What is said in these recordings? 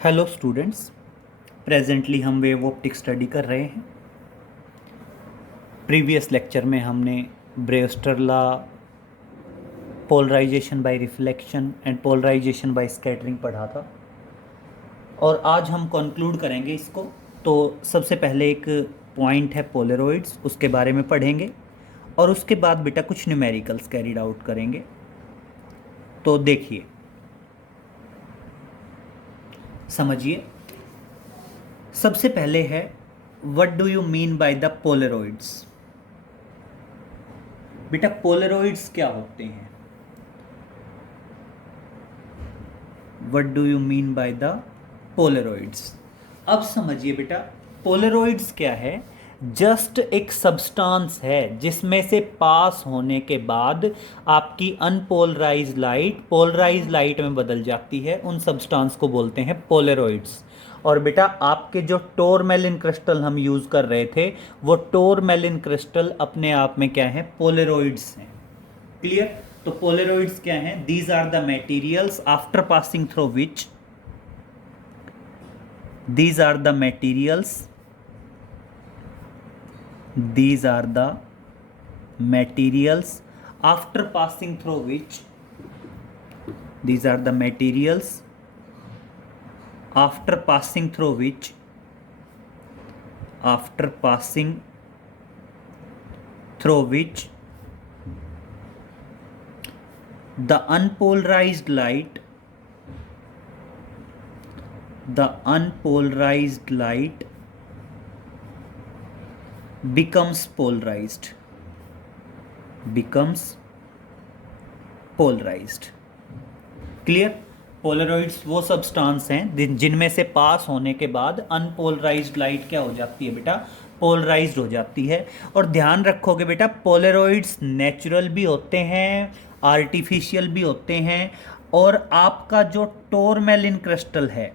Hello students. Presently हम wave optic study कर रहे हैं। प्रीवियस लेक्चर में हमने Brewster law, polarization by reflection and polarization by scattering पढ़ा था और आज हम कंक्लूड करेंगे इसको। तो सबसे पहले एक पॉइंट है पोलरॉइड्स, उसके बारे में पढ़ेंगे और उसके बाद बेटा कुछ न्यूमेरिकल्स कैरीड आउट करेंगे। तो देखिए, समझिए। सबसे पहले है what do you mean by the polaroids. बेटा पोलरॉइड्स क्या होते हैं? What do you mean by the polaroids. अब समझिए बेटा, पोलरॉइड्स क्या है? जस्ट एक सब्सटेंस है जिसमें से पास होने के बाद आपकी अनपोलराइज्ड लाइट पोलराइज्ड लाइट में बदल जाती है। उन सब्सटेंस को बोलते हैं पोलरॉइड्स। और बेटा आपके जो टोरमेलिन क्रिस्टल हम यूज कर रहे थे, वो टोरमेलिन क्रिस्टल अपने आप में क्या है? पोलरॉइड्स हैं। क्लियर? तो पोलरॉइड्स क्या हैं? These are the materials after passing through which these are the materials these are the materials after passing through which these are the materials after passing through which after passing through which the unpolarized light becomes polarized clear? Polaroids वो substance हैं जिनमें से पास होने के बाद unpolarised light क्या हो जाती है बेटा? पोलराइज्ड हो जाती है। और ध्यान रखोगे बेटा, पोलरॉइड्स नेचुरल भी होते हैं, आर्टिफिशियल भी होते हैं। और आपका जो टोरमेलिन क्रिस्टल है,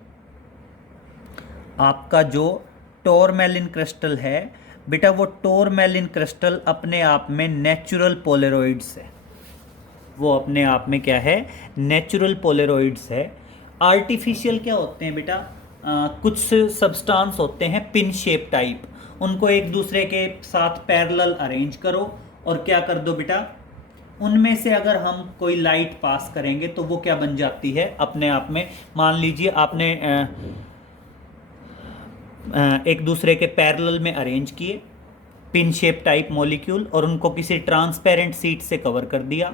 आपका जो टोरमेलिन क्रिस्टल है बेटा, वो टोरमेलिन क्रिस्टल अपने आप में नेचुरल पोलरॉइड्स है। वो अपने आप में क्या है? नेचुरल पोलरॉइड्स है। आर्टिफिशियल क्या होते हैं बेटा? कुछ सब्सटेंस होते हैं पिन शेप टाइप, उनको एक दूसरे के साथ पैरेलल अरेंज करो और क्या कर दो बेटा, उनमें से अगर हम कोई लाइट पास करेंगे तो वो क्या बन जाती है अपने आप में? मान लीजिए आपने एक दूसरे के पैरेलल में अरेंज किए पिन शेप टाइप मॉलिक्यूल और उनको किसी ट्रांसपेरेंट सीट से कवर कर दिया,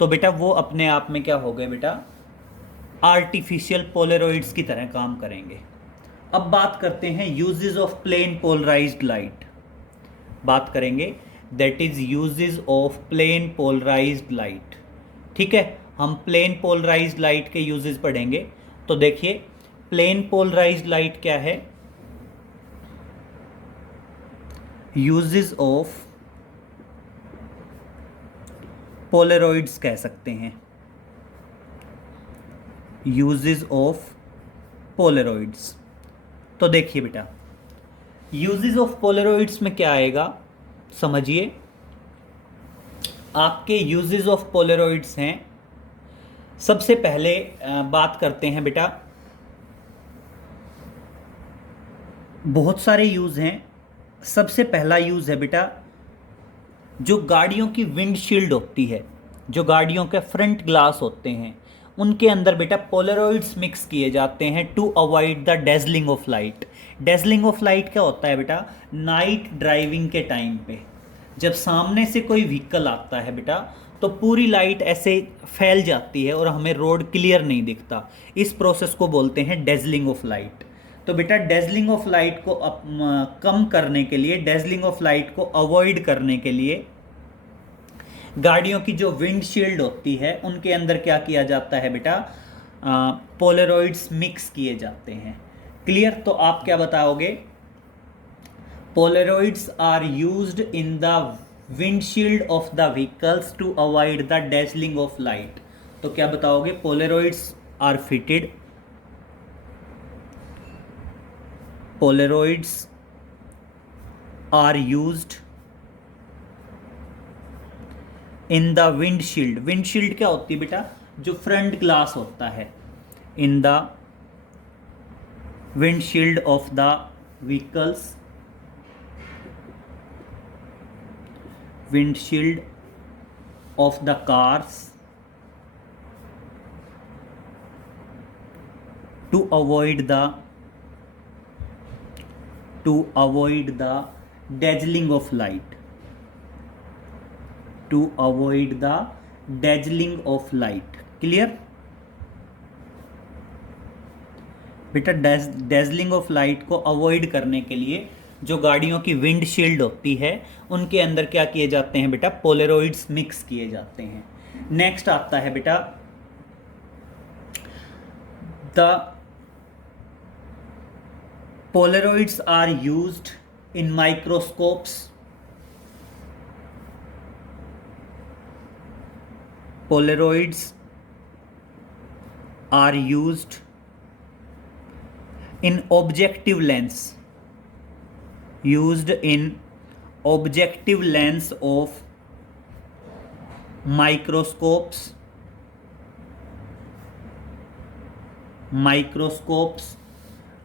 तो बेटा वो अपने आप में क्या हो गए बेटा? आर्टिफिशियल पोलरॉइड्स की तरह काम करेंगे। अब बात करते हैं uses of plane polarised light. बात करेंगे that is uses of plane polarised light. ठीक है, हम प्लेन पोलराइज्ड लाइट के यूजेस पढ़ेंगे। तो देखिए, प्लेन पोलराइज्ड लाइट क्या है? यूजेस ऑफ पोलरॉइड्स कह सकते हैं। Uses of polaroids. तो देखिए बेटा, यूजेस ऑफ पोलरॉइड्स में क्या आएगा समझिए। आपके यूजेस ऑफ पोलरॉइड्स हैं, सबसे पहले बात करते हैं बेटा, बहुत सारे यूज हैं। सबसे पहला यूज है बेटा, जो गाड़ियों की विंडशील्ड होती है, जो गाड़ियों के फ्रंट ग्लास होते हैं, उनके अंदर बेटा पोलरॉइड्स मिक्स किए जाते हैं to avoid the dazzling of light. Dazzling of light क्या होता है बेटा? नाइट ड्राइविंग के टाइम पे जब सामने से कोई व्हीकल आता है बेटा, तो पूरी लाइट ऐसे फैल जाती है और हमें रोड क्लियर नहीं दिखता। इस प्रोसेस को बोलते हैं डेजलिंग ऑफ लाइट। तो बेटा डेजलिंग ऑफ लाइट को कम करने के लिए, डेजलिंग ऑफ लाइट को अवॉइड करने के लिए, गाड़ियों की जो विंडशील्ड होती है उनके अंदर क्या किया जाता है बेटा? पोलरॉइड्स मिक्स किए जाते हैं। क्लियर? तो आप क्या बताओगे? Polaroids are used in the windshield of the vehicles to avoid the dazzling of light. तो क्या बताओगे? Polaroids are fitted, polaroids are used in the windshield. Windshield क्या होती है बेटा? जो फ्रंट ग्लास होता है, in the windshield of the vehicles, windshield of the cars, to avoid the dazzling of light, to avoid the dazzling of light. Clear बेटा? Dazzling of light को avoid करने के लिए जो गाड़ियों की विंडशील्ड होती है उनके अंदर क्या किए जाते हैं बेटा? पोलेरॉइड्स मिक्स किए जाते हैं। नेक्स्ट आता है बेटा the polaroids are used in microscopes, polaroids are used in objective lens, used in objective lens of microscopes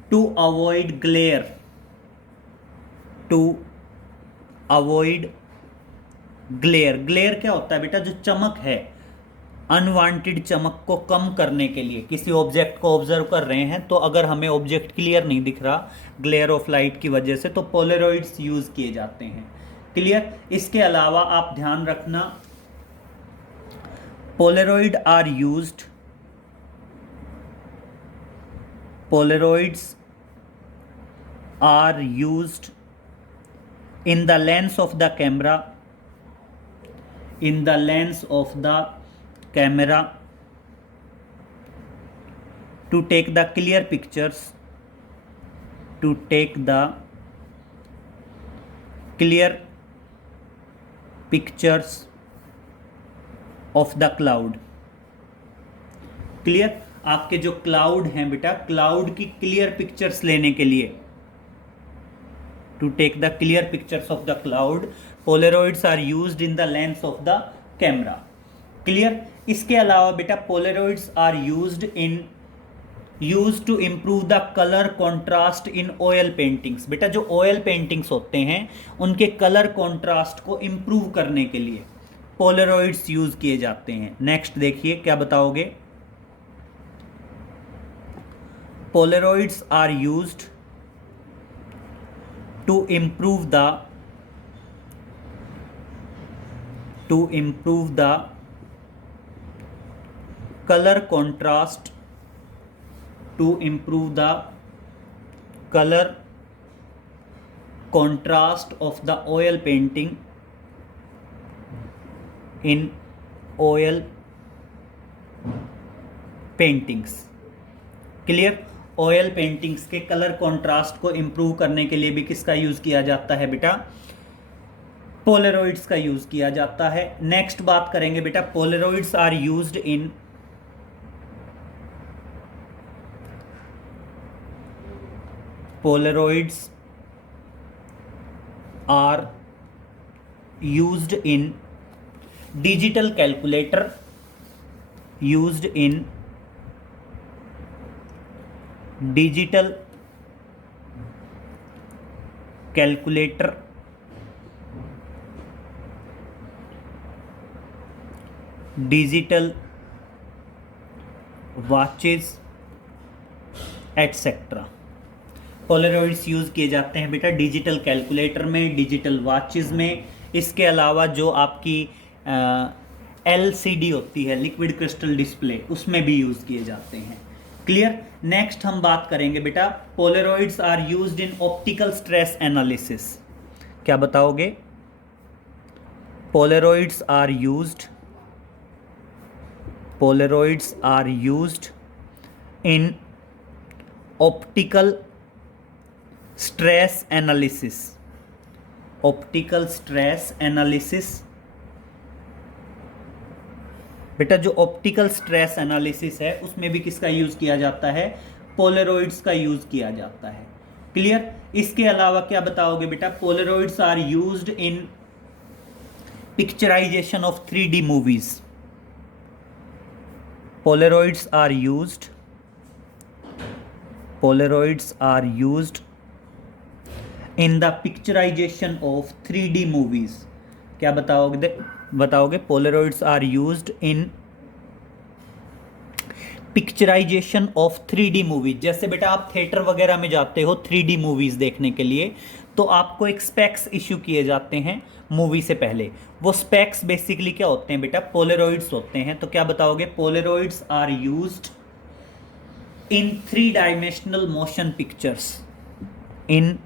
to avoid glare, glare क्या होता है बेटा? जो चमक है, अनवांटेड चमक को कम करने के लिए किसी ऑब्जेक्ट को ऑब्जर्व कर रहे हैं तो अगर हमें ऑब्जेक्ट क्लियर नहीं दिख रहा ग्लेयर ऑफ लाइट की वजह से, तो पोलेरॉइड्स यूज किए जाते हैं। क्लियर? इसके अलावा आप ध्यान रखना, polaroids are used in the lens of the camera, to take the clear pictures, of the cloud। Clear? आपके जो क्लाउड हैं बेटा, क्लाउड की क्लियर पिक्चर्स लेने के लिए, to take the clear pictures of the cloud, polaroids are used in the lens of the camera. Clear? इसके अलावा बेटा polaroids are used to improve the colour contrast in oil paintings. बेटा जो oil paintings होते हैं उनके colour contrast को improve करने के लिए पोलेरॉइड्स यूज किए जाते हैं। नेक्स्ट देखिए क्या बताओगे? Polaroids are used to improve the color contrast, of the oil painting in oil paintings। Clear? Oil paintings के कलर कॉन्ट्रास्ट को इम्प्रूव करने के लिए भी किसका यूज किया जाता है बेटा? पोलेरॉइड्स का यूज किया जाता है। नेक्स्ट बात करेंगे बेटा, polaroids are used in digital calculator, digital watches etcetera. Polaroids use किए जाते हैं बेटा डिजिटल कैलकुलेटर में, डिजिटल वॉचेस में। इसके अलावा जो आपकी LCD होती है, लिक्विड क्रिस्टल डिस्प्ले, उसमें भी यूज़ किए जाते हैं। क्लियर? नेक्स्ट हम बात करेंगे बेटा, polaroids are used in optical stress analysis. क्या बताओगे? Polaroids are used in optical stress analysis. बेटा जो ऑप्टिकल स्ट्रेस एनालिसिस है उसमें भी किसका यूज किया जाता है? पोलेरॉइड्स का यूज किया जाता है। क्लियर? इसके अलावा क्या बताओगे बेटा? Polaroids are used in picturisation of 3D movies. Polaroids are used Polaroids are used in the picturization of 3D movies. क्या बताओगे? Polaroids are used in picturisation of 3D movies. जैसे बेटा आप थिएटर वगैरह में जाते हो 3D मूवीज देखने के लिए, तो आपको एक स्पेक्स इशू किए जाते हैं मूवी से पहले। वो स्पेक्स बेसिकली क्या होते हैं बेटा? पोलरॉइड्स होते हैं। तो क्या बताओगे? Polaroids are used in 3 dimensional motion pictures, in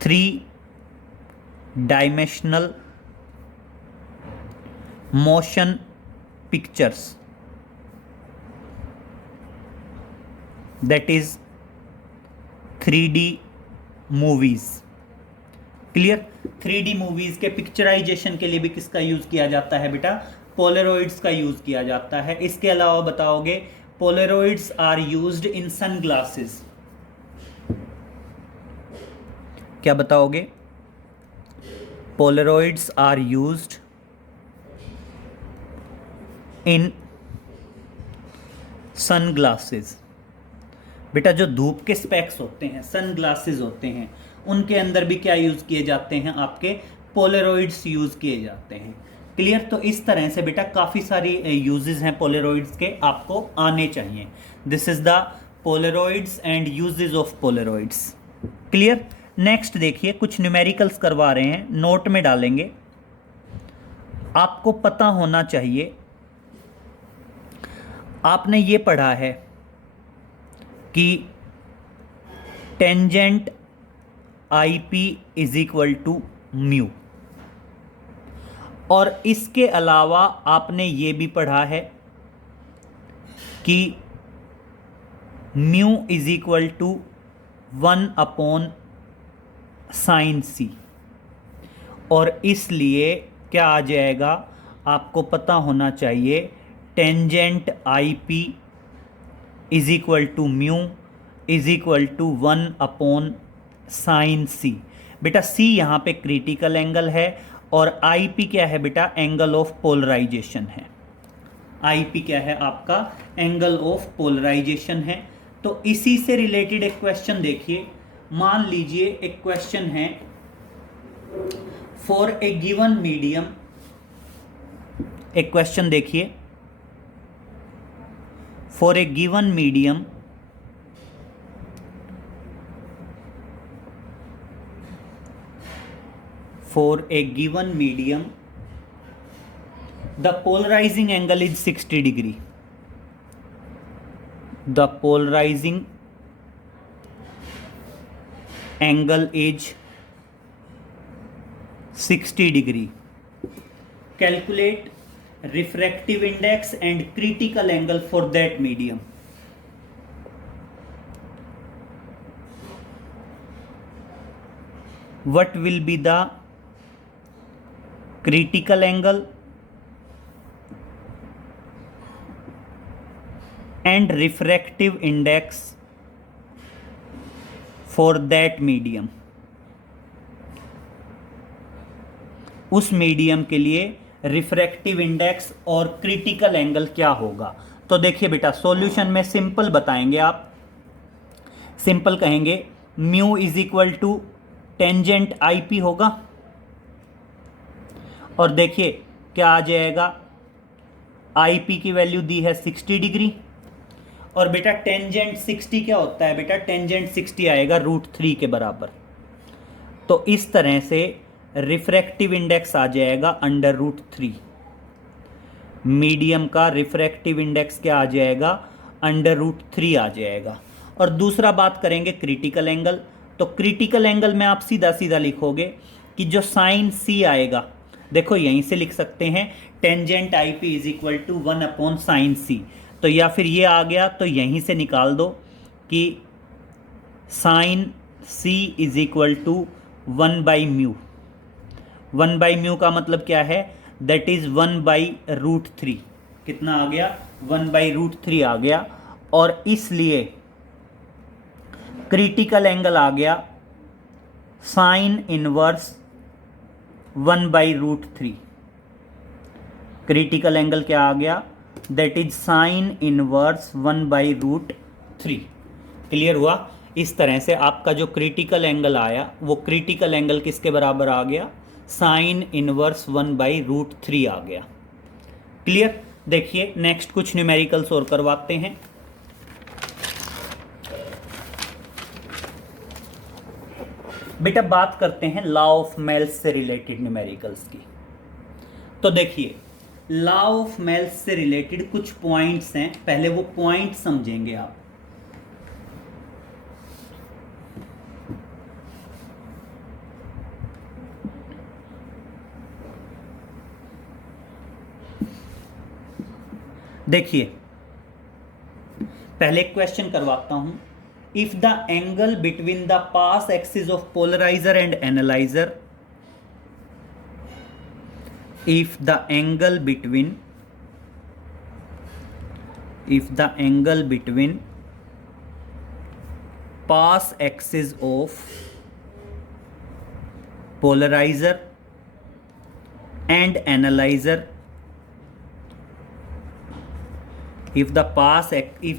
3 dimensional motion pictures, that is 3D movies. Clear? 3D movies के पिक्चराइजेशन के लिए भी किसका यूज किया जाता है बेटा? पोलरॉइड्स का यूज किया जाता है। इसके अलावा बताओगे polaroids are used in sunglasses. क्या बताओगे? Polaroids are used in sunglasses. बेटा जो धूप के स्पेक्स होते हैं, सन ग्लासेस होते हैं, उनके अंदर भी क्या यूज़ किए जाते हैं? आपके पोलरॉइड्स यूज़ किए जाते हैं। क्लियर? तो इस तरह से बेटा काफ़ी सारी यूजेस हैं पोलरॉइड्स के, आपको आने चाहिए। This is the polaroids and uses of polaroids. Clear? Next देखिए, कुछ न्यूमेरिकल्स करवा रहे हैं, नोट में डालेंगे। आपको पता होना चाहिए, आपने ये पढ़ा है कि tangent i p is equal to mu, और इसके अलावा आपने ये भी पढ़ा है कि mu is equal to 1/sin c, और इसलिए क्या आ जाएगा? आपको पता होना चाहिए tangent i p is equal to mu is equal to 1/sin c। बेटा c यहाँ पे क्रिटिकल एंगल है, और आई पी क्या है बेटा? एंगल ऑफ पोलराइजेशन है। आई पी क्या है आपका? एंगल ऑफ पोलराइजेशन है। तो इसी से रिलेटेड एक क्वेश्चन देखिए। मान लीजिए एक क्वेश्चन है, फॉर ए गिवन मीडियम, एक क्वेश्चन देखिए, for a given medium the polarizing angle is 60 degree. The polarizing angle is 60 degree. Calculate refractive index and critical angle for that medium. What will be the critical angle and refractive index for that medium? उस medium के लिए refractive index और critical angle क्या होगा? तो देखिए बेटा, solution में सिंपल बताएंगे आप। सिंपल कहेंगे mu is equal to tangent i p होगा, और देखिए क्या आ जाएगा? आई पी की वैल्यू दी है 60 डिग्री, और बेटा टेंजेंट 60 क्या होता है बेटा? टेंजेंट 60 आएगा √3 के बराबर। तो इस तरह से रिफ्रैक्टिव इंडेक्स आ जाएगा √3। मीडियम का रिफ्रैक्टिव इंडेक्स क्या आ जाएगा? √3 आ जाएगा। और दूसरा बात करेंगे क्रिटिकल एंगल। तो क्रिटिकल एंगल में आप सीधा सीधा लिखोगे कि जो साइन सी आएगा, देखो यहीं से लिख सकते हैं tangent i p is equal to 1/sin c। तो या फिर ये आ गया तो यहीं से निकाल दो कि sine C is equal to 1/μ। 1/μ का मतलब क्या है? That is 1/√3। कितना आ गया? 1/√3 आ गया। और इसलिए क्रिटिकल एंगल आ गया साइन इनवर्स 1/√3। क्रिटिकल एंगल क्या आ गया? That is sine inverse 1/√3। Clear हुआ? इस तरह से आपका जो क्रिटिकल एंगल आया वो क्रिटिकल एंगल किसके बराबर आ गया? साइन इनवर्स 1/√3 आ गया। क्लियर? देखिए नेक्स्ट कुछ न्यूमेरिकल्स और करवाते हैं। बेटा बात करते हैं लॉ ऑफ मेल्स से रिलेटेड न्यूमेरिकल्स की। तो देखिए लॉ ऑफ मेल्स से रिलेटेड कुछ पॉइंट्स हैं, पहले वो पॉइंट समझेंगे आप। देखिए पहले क्वेश्चन करवाता हूं। If the angle between the pass axis of polariser and analyser, if the angle between pass axis of polarizer and analyzer, if the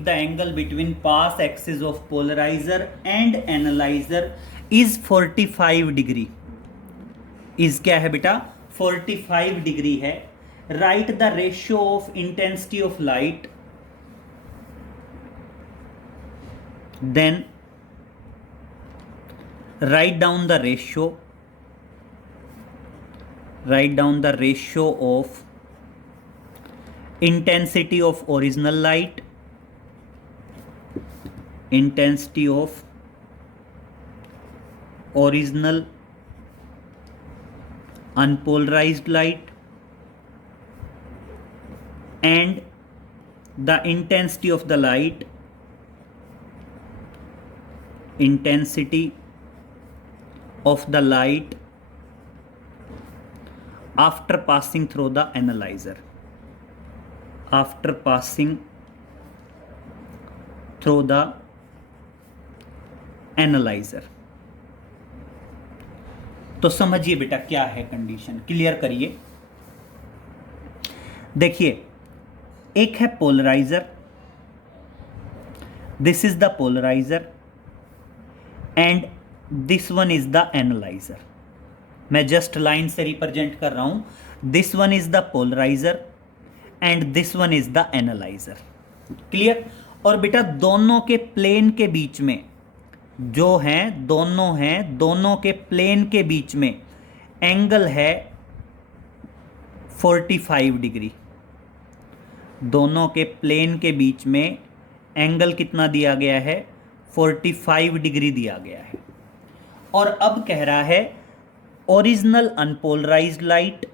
angle between pass axis of polarizer and analyzer is 45 degree, is क्या है बेटा? 45 degree है। Write the ratio of intensity of light, then write down the ratio of intensity of original light, intensity of original unpolarized light and the intensity of the light after passing through the analyzer, तो समझिए बेटा क्या है condition, clear करिए। देखिए एक है polarizer, this is the polarizer and this one is the analyzer. मैं जस्ट लाइन से रिप्रेजेंट कर रहा हूं, this one is the polarizer and this one is the analyzer. Clear? और बेटा दोनों के प्लेन के बीच में जो हैं, दोनों के प्लेन के बीच में एंगल है 45 डिग्री। दोनों के प्लेन के बीच में एंगल कितना दिया गया है? 45 डिग्री दिया गया है। और अब कह रहा है ओरिजिनल अनपोलराइज्ड लाइट,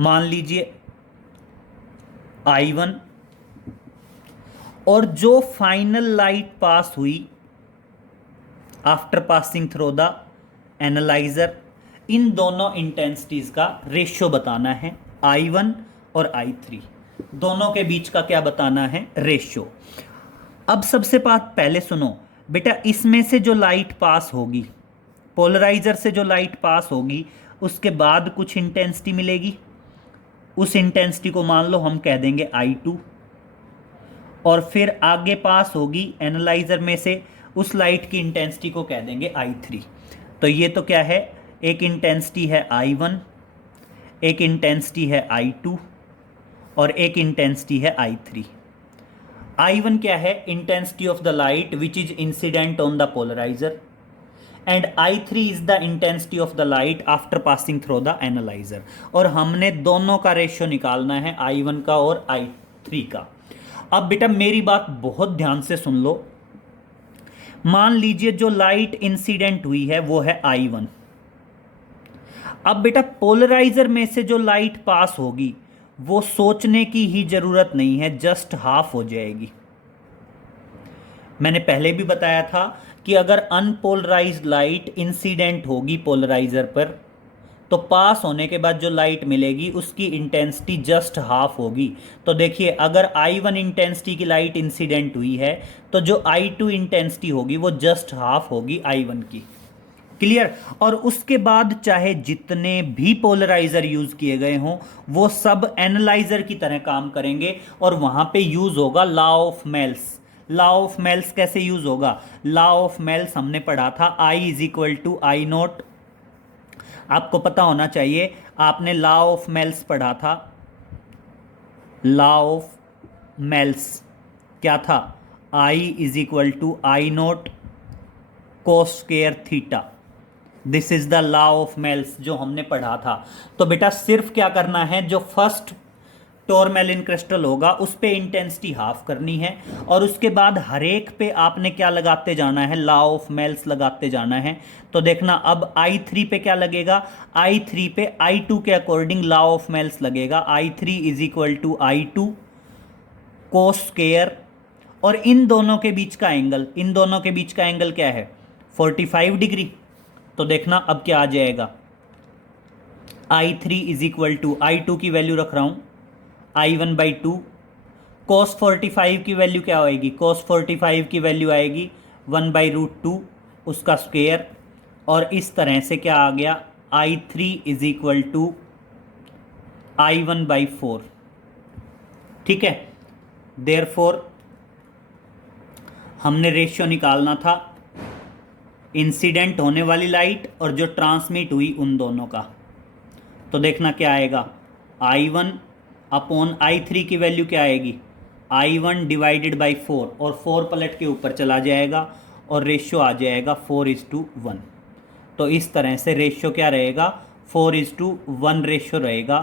मान लीजिए I1, और जो फाइनल लाइट पास हुई after passing through the analyser, इन दोनों इंटेंसिटीज का रेशियो बताना है, I1 और I3 दोनों के बीच का क्या बताना है? रेशियो। अब सबसे बात पहले सुनो बेटा, इसमें से जो लाइट पास होगी, पोलराइजर से जो लाइट पास होगी, उसके बाद कुछ इंटेंसिटी मिलेगी। उस इंटेंसिटी को मान लो हम कह देंगे I2, और फिर आगे पास होगी एनालाइजर में से, उस लाइट की इंटेंसिटी को कह देंगे I3। तो ये तो क्या है? एक इंटेंसिटी है I1, एक इंटेंसिटी है I2 और एक इंटेंसिटी है I3। I1 क्या है? Intensity of the light which is incident on the polarizer, and I3 is the intensity of the light after passing through the analyzer. और हमने दोनों का रेशियो निकालना है, I1 का और I3 का। अब बेटा मेरी बात बहुत ध्यान से सुन लो। मान लीजिए जो लाइट इंसिडेंट हुई है वो है I1। अब बेटा पोलराइजर में से जो लाइट पास होगी वो सोचने की ही जरूरत नहीं है, जस्ट हाफ हो जाएगी। मैंने पहले भी बताया था कि अगर अनपोलराइज्ड लाइट इंसिडेंट होगी पोलराइजर पर, तो पास होने के बाद जो लाइट मिलेगी उसकी इंटेंसिटी जस्ट हाफ होगी। तो देखिए अगर I1 इंटेंसिटी की लाइट इंसिडेंट हुई है तो जो I2 इंटेंसिटी होगी वो जस्ट हाफ होगी I1 की। क्लियर। और उसके बाद चाहे जितने भी पोलराइजर यूज किए गए हों वो सब एनालाइजर की तरह काम करेंगे, और वहां पे यूज होगा law of Malus. Law of Malus कैसे यूज होगा? लॉ ऑफ मेल्स हमने पढ़ा था, I is equal to I naught. आपको पता होना चाहिए, आपने लॉ ऑफ मेल्स पढ़ा था। लॉ ऑफ मेल्स क्या था? I is equal to I naught cos square theta. This is the law of Malus जो हमने पढ़ा था। तो बेटा सिर्फ क्या करना है, जो फर्स्ट टोरमेलिन क्रिस्टल होगा उस पे इंटेंसिटी हाफ करनी है, और उसके बाद हर एक पे आपने क्या लगाते जाना है, लॉ ऑफ मेल्स लगाते जाना है। तो देखना अब I3 पे क्या लगेगा, I3 पे I2 के अकॉर्डिंग लॉ ऑफ मेल्स लगेगा। I3 is equal to I2 cos square, और इन दोनों के बीच का एंगल, इन दोनों के बीच का एंगल क्या है, 45 डिग्री। तो देखना अब क्या आ जाएगा, I3 is equal to I2 की वैल्यू रख रहा हूं I1/2, cos 45 की वैल्यू क्या आएगी, cos 45 की वैल्यू आएगी 1/√2 उसका स्क्वायर, और इस तरह से क्या आ गया, I3 is equal to I1/4। ठीक है, देयरफॉर हमने रेशियो निकालना था इंसिडेंट होने वाली लाइट और जो ट्रांसमिट हुई उन दोनों का। तो देखना क्या आएगा, I1 अपॉन I3 की वैल्यू क्या आएगी, I1 डिवाइडेड बाई 4, और 4 पलट के ऊपर चला जाएगा और रेशियो आ जाएगा 4:1। तो इस तरह से रेशियो क्या रहेगा, 4:1 रेशियो रहेगा।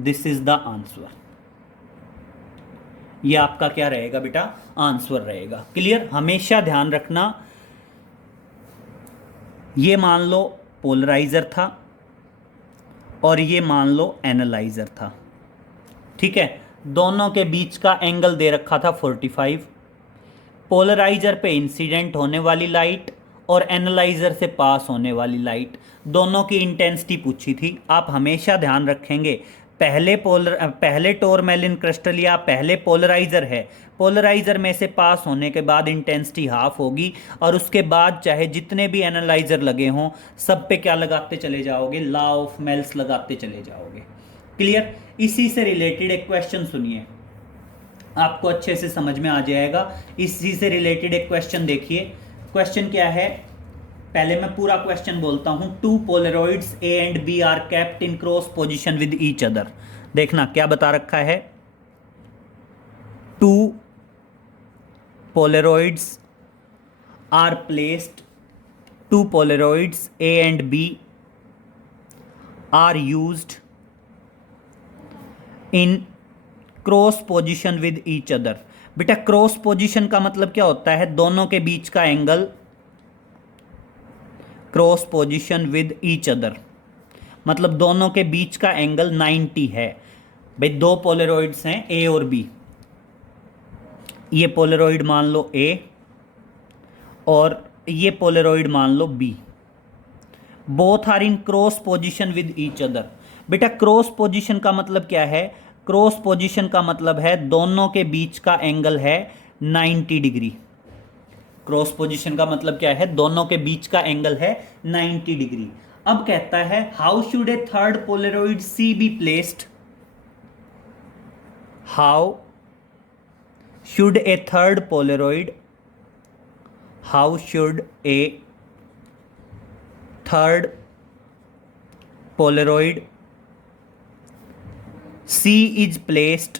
This is the answer. ये आपका क्या रहेगा बेटा, आंसर रहेगा। क्लियर। हमेशा ध्यान रखना, ये मान लो पोलराइजर था और ये मान लो एनालाइजर था। ठीक है, दोनों के बीच का एंगल दे रखा था 45। पोलराइजर पे इंसिडेंट होने वाली लाइट और एनालाइजर से पास होने वाली लाइट, दोनों की इंटेंसिटी पूछी थी। आप हमेशा ध्यान रखेंगे, पहले टोरमेलिन क्रिस्टल या पहले पोलराइजर है, पोलराइजर में से पास होने के बाद इंटेंसिटी हाफ होगी, और उसके बाद चाहे जितने भी एनालाइजर लगे हों सब पे क्या लगाते चले जाओगे, लॉ ऑफ मेल्स लगाते चले जाओगे। क्लियर। इसी से रिलेटेड एक क्वेश्चन सुनिए, आपको अच्छे से समझ में आ जाएगा। इसी से रिलेटेड एक क्वेश्चन देखिए। क्वेश्चन क्या है, पहले मैं पूरा क्वेश्चन बोलता हूं। 2 polaroids A and B are kept in cross position with each other. देखना क्या बता रखा है, 2 polaroids are placed, 2 polaroids A and B are used in cross position with each other. बेटा क्रॉस पोजीशन का मतलब क्या होता है, दोनों के बीच का angle, cross position with each other मतलब दोनों के बीच का एंगल 90 है। भाई दो पोलरॉइड्स हैं ए और बी, ये पोलरॉइड मान लो ए और ये पोलरॉइड मान लो B, both are in cross position with each other. बेटा क्रॉस पोजीशन का मतलब क्या है, क्रॉस पोजीशन का मतलब है दोनों के बीच का एंगल है 90 डिग्री। क्रॉस पोजीशन का मतलब क्या है, दोनों के बीच का एंगल है 90 डिग्री। अब कहता है how should a third polaroid C be placed, how should a third polaroid, how should a third polaroid C is placed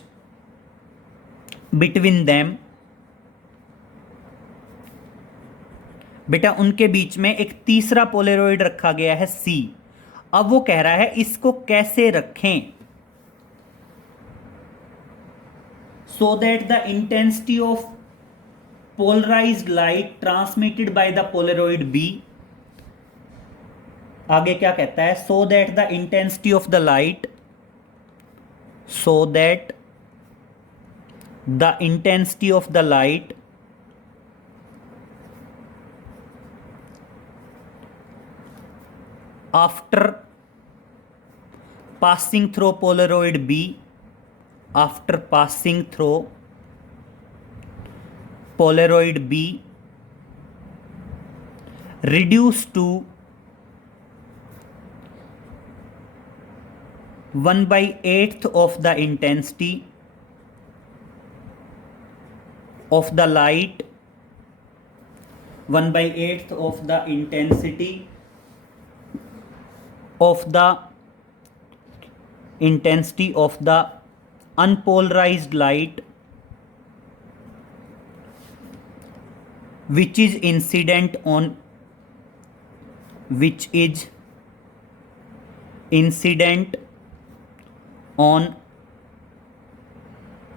between them। बेटा उनके बीच में एक तीसरा पोलरॉइड रखा गया है C। अब वो कह रहा है इसको कैसे रखें, so that the intensity of polarized light transmitted by the polaroid B, आगे क्या कहता है, so that the intensity of the light, so that the intensity of the light after passing through polaroid B, after passing through polaroid B reduce to 1/8 of the intensity of the light, 1/8 of the intensity of the unpolarized light which is incident on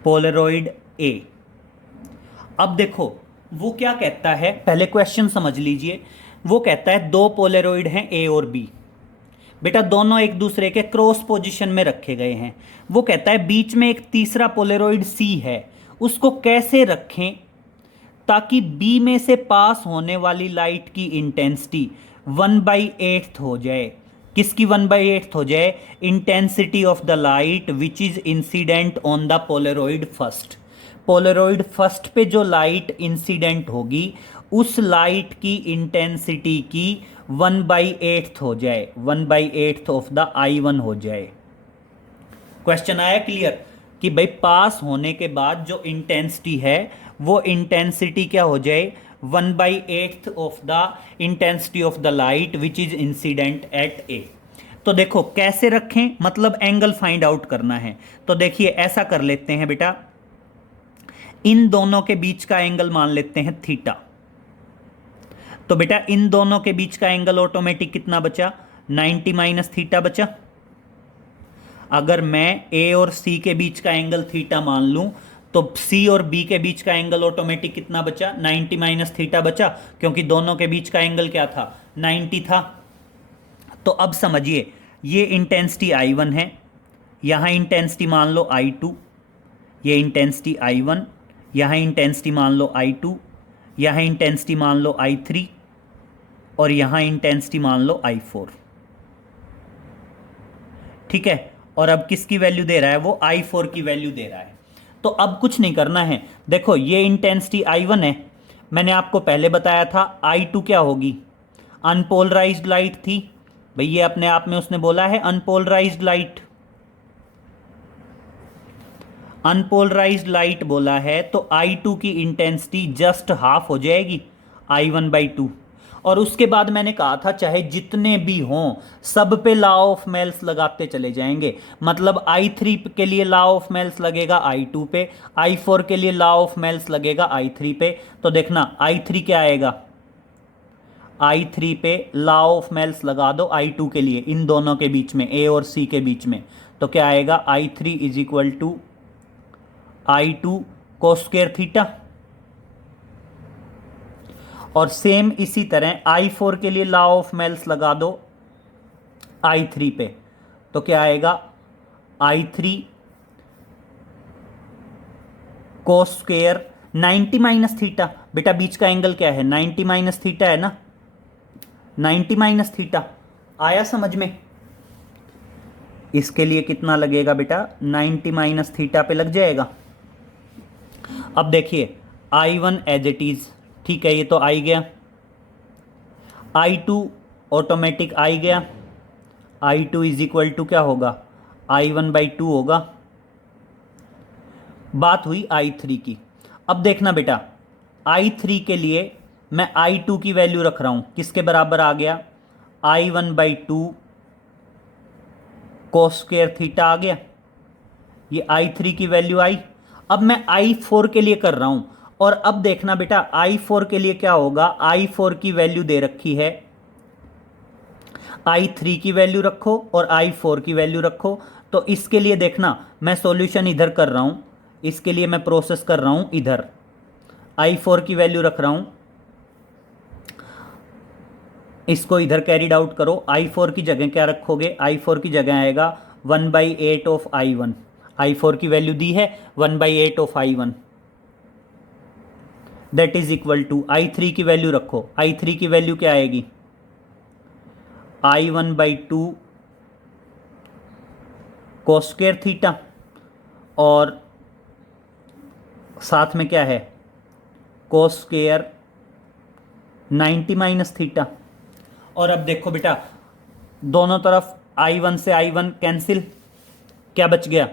polaroid A. अब देखो वो क्या कहता है, पहले question समझ लीजिए। वो कहता है दो पोलरॉइड हैं ए और बी, बेटा दोनों एक दूसरे के क्रॉस पोजीशन में रखे गए हैं। वो कहता है बीच में एक तीसरा पोलरॉइड सी है, उसको कैसे रखें ताकि बी में से पास होने वाली लाइट की इंटेंसिटी 1/8 हो जाए। किसकी 1/8 हो जाए? Intensity of the light which is incident on the Polaroid first. Polaroid first पे जो लाइट इंसिडेंट होगी उस लाइट की इंटेंसिटी की 1/8 हो जाए, 1/8 ऑफ द I1 हो जाए। क्वेश्चन आया क्लियर कि भाई पास होने के बाद जो इंटेंसिटी है वो इंटेंसिटी क्या हो जाए? 1/8 of the intensity of the light which is incident at A. तो देखो कैसे रखें, मतलब एंगल फाइंड आउट करना है। तो देखिए ऐसा कर लेते हैं बेटा, इन दोनों के बीच का एंगल मान लेते हैं थीटा। तो बेटा इन दोनों के बीच का एंगल ऑटोमेटिक कितना बचा? 90 माइनस थीटा बचा। अगर मैं ए और सी के बीच का एंगल थीटा मान लूं तो सी और बी के बीच का एंगल ऑटोमेटिक कितना बचा? 90 माइनस थीटा बचा, क्योंकि दोनों के बीच का एंगल क्या था? 90 था। तो अब समझिए ये इंटेंसिटी I1 है, यहां इंटेंसिटी मान लो I2, ये इंटेंसिटी I1, यहां इंटेंसिटी मान लो I2, यहां इंटेंसिटी मान लो I3 और यहां इंटेंसिटी मान लो I4। ठीक है, और अब किसकी वैल्यू दे रहा है? वो I4 की वैल्यू दे रहा है। तो अब कुछ नहीं करना है। देखो ये इंटेंसिटी I1 है, मैंने आपको पहले बताया था I2 क्या होगी? अनपोलराइज्ड लाइट थी भाई, ये अपने आप में उसने बोला है अनपोलराइज्ड लाइट, अनपोलराइज्ड लाइट बोला है, तो I2 की इंटेंसिटी जस्ट हाफ हो जाएगी I1/2। और उसके बाद मैंने कहा था चाहे जितने भी हों सब पे लॉ ऑफ मेल्स लगाते चले जाएंगे। मतलब I3 के लिए लॉ ऑफ मेल्स लगेगा I2 पे, I4 के लिए लॉ ऑफ मेल्स लगेगा I3 पे। तो देखना I3 क्या आएगा? I3 पे लॉ ऑफ मेल्स लगा दो I2 के लिए, इन दोनों के बीच में, A और C के बीच में। तो क्या आएगा? I3 is equal to I2 cos square theta. और सेम इसी तरह I4 के लिए लॉ ऑफ मेल्स लगा दो I3 पे। तो क्या आएगा? I3 cos square 90 minus theta. बेटा बीच का एंगल क्या है? 90 माइनस थीटा है ना, 90 माइनस थीटा। आया समझ में? इसके लिए कितना लगेगा बेटा? 90 माइनस थीटा पे लग जाएगा। अब देखिए I1 एज इट इज, ठीक है, ये तो आई गया। I2 ऑटोमेटिक आई गया। I2 इज इक्वल टू क्या होगा? I1/2 होगा। बात हुई I3 की। अब देखना बेटा I3 के लिए मैं I2 की वैल्यू रख रहा हूं, किसके बराबर आ गया? I1/2 cos स्क्वायर थीटा आ गया। ये I3 की वैल्यू आई। अब मैं I4 के लिए कर रहा हूं, और अब देखना बेटा I4 के लिए क्या होगा? I4 की वैल्यू दे रखी है, I3 की वैल्यू रखो और I4 की वैल्यू रखो। तो इसके लिए देखना मैं सॉल्यूशन इधर कर रहा हूं, इसके लिए मैं प्रोसेस कर रहा हूं इधर, I4 की वैल्यू रख रहा हूं, इसको इधर कैरिड आउट करो। I4 की जगह क्या रखोगे? I4 की जगह आएगा 1/8 ऑफ I1। I4 की वैल्यू दी है 1/8 of I1, that is equal to I3 की वैल्यू रखो। I3 की वैल्यू क्या आएगी? I1/2 cos स्क्वायर थीटा, और साथ में क्या है? cos square 90 minus theta. और अब देखो बेटा दोनों तरफ I1 से I1 कैंसिल, क्या बच गया,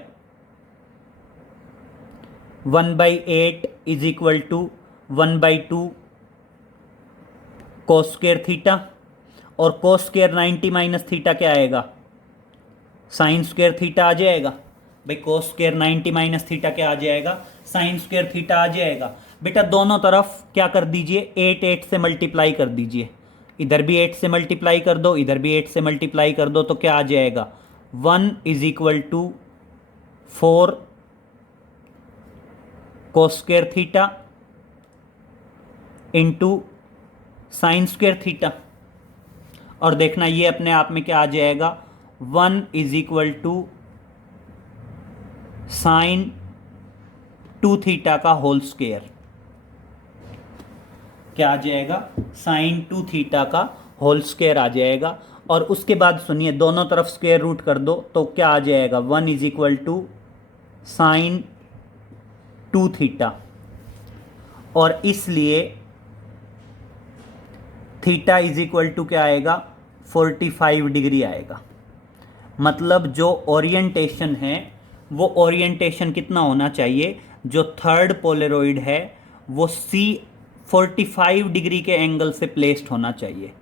1/8 is equal to 1/2 cos square theta, और कोस स्क्वायर 90 माइनस थीटा क्या आएगा, साइन स्क्वायर थीटा आ जाएगा। भाई कोस स्क्वायर 90 माइनस थीटा क्या आ जाएगा, साइन स्क्वायर थीटा आ जाएगा। बेटा दोनों तरफ क्या कर दीजिए, 8 से मल्टीप्लाई कर दीजिए, इधर भी 8 से मल्टीप्लाई कर दो, इधर भी 8 से मल्टीप्लाई कर दो, तो क्या आ जाएगा, 1 is equal to 4 cos square theta into sine square theta. और देखना ये अपने आप में क्या आ जाएगा, 1 is equal to sine 2 theta का होल स्क्वायर। क्या आ जाएगा, साइन 2 थीटा का होल स्क्वायर आ जाएगा। और उसके बाद सुनिए, दोनों तरफ स्क्वायर रूट कर दो तो क्या आ जाएगा, 1 is equal to sine 2 theta, और इसलिए थीटा इज इक्वल टू क्या आएगा, 45 डिग्री आएगा। मतलब जो ओरिएंटेशन है वो ओरिएंटेशन कितना होना चाहिए, जो थर्ड पोलरोइड है वो C45 डिग्री के एंगल से प्लेस्ड होना चाहिए।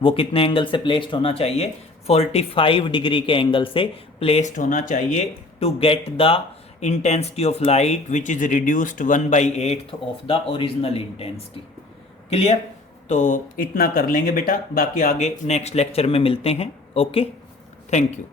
वो कितने एंगल से प्लेस्ड होना चाहिए, 45 डिग्री के एंगल से प्लेस्ड होना चाहिए, to get the intensity of light which is reduced 1/8 of the original intensity. Clear. तो इतना कर लेंगे बेटा, बाकी आगे नेक्स्ट लेक्चर में मिलते हैं। Okay, thank you.